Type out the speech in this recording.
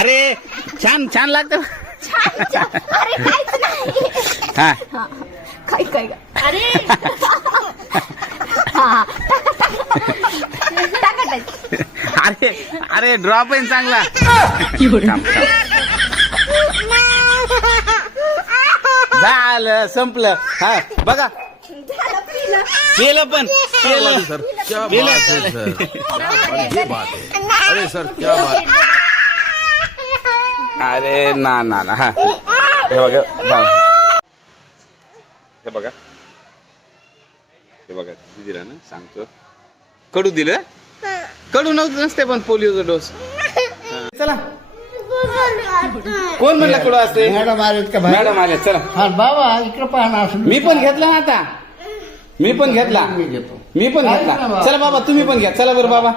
अरे छान छान लागतं. अरे काहीच नाही. हा काय अरे हा टाका. अरे अरे ड्रॉप आहे चांगला. झालं संपलं. हा बघा केलं पण केलं सर क्या बात है सर, ये बात है. अरे सर क्या बात. अरे ना ना ना. हा हे बघा हे बघा हे बघा दिला ना सांगतो. कडू दिलं. कडू नसते पण पोलिओचा डोस. चला कोण म्हणलं कडू असते. मॅडम आलेत का बाहेर? मॅडम आले चला. हा बाबा इकडे पाहणार. मी पण घेतला ना आता. मी पण घेतला. मी घेतो. मी पण घेतला. चला बाबा तुम्ही पण घ्या. चला बरं बाबा.